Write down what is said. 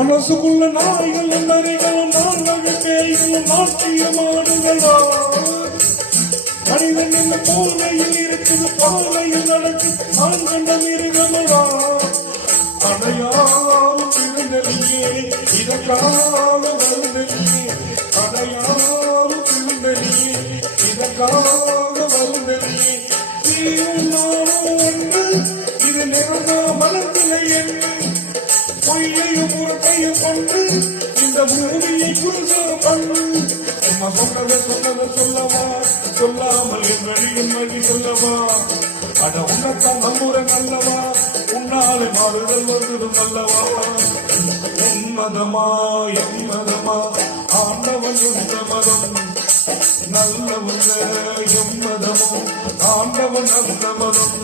மனசுக்குள்ள நாய்கள் நரிகள் நான்கு பேய்கள் நாட்டியமாடுகளா மனிதன் இந்த போலையில் இருக்குது பாலையில் நடக்கும் நான் கண்ட மிருகமடா அடையாளம் திருநெல்லியே இதற்காக வருந்தெல்லியே அடையாளம் திருநெல்லியே இதற்காக வருந்தெல்லியே நீயும் நானும் ஒன்று இது நிறந்தா மலர்நிலை என்று பொய்யையும் உறக்கையும் கொண்டு இந்த பூமியை குருசம் பண்ணு சும்மா சொன்னதை சொல்லவா சொல்லாமல் என் வழியின் வழி சொல்லவா அட உன்னத்தான் நம்புறன் அல்லவா உன்னாலே மாறுதல் வருதும் அல்லவா எம்மதமா ஆண்டவன் உந்த மதம் நல்லவங்க எம்மதமும் ஆண்டவன் அந்த மதம்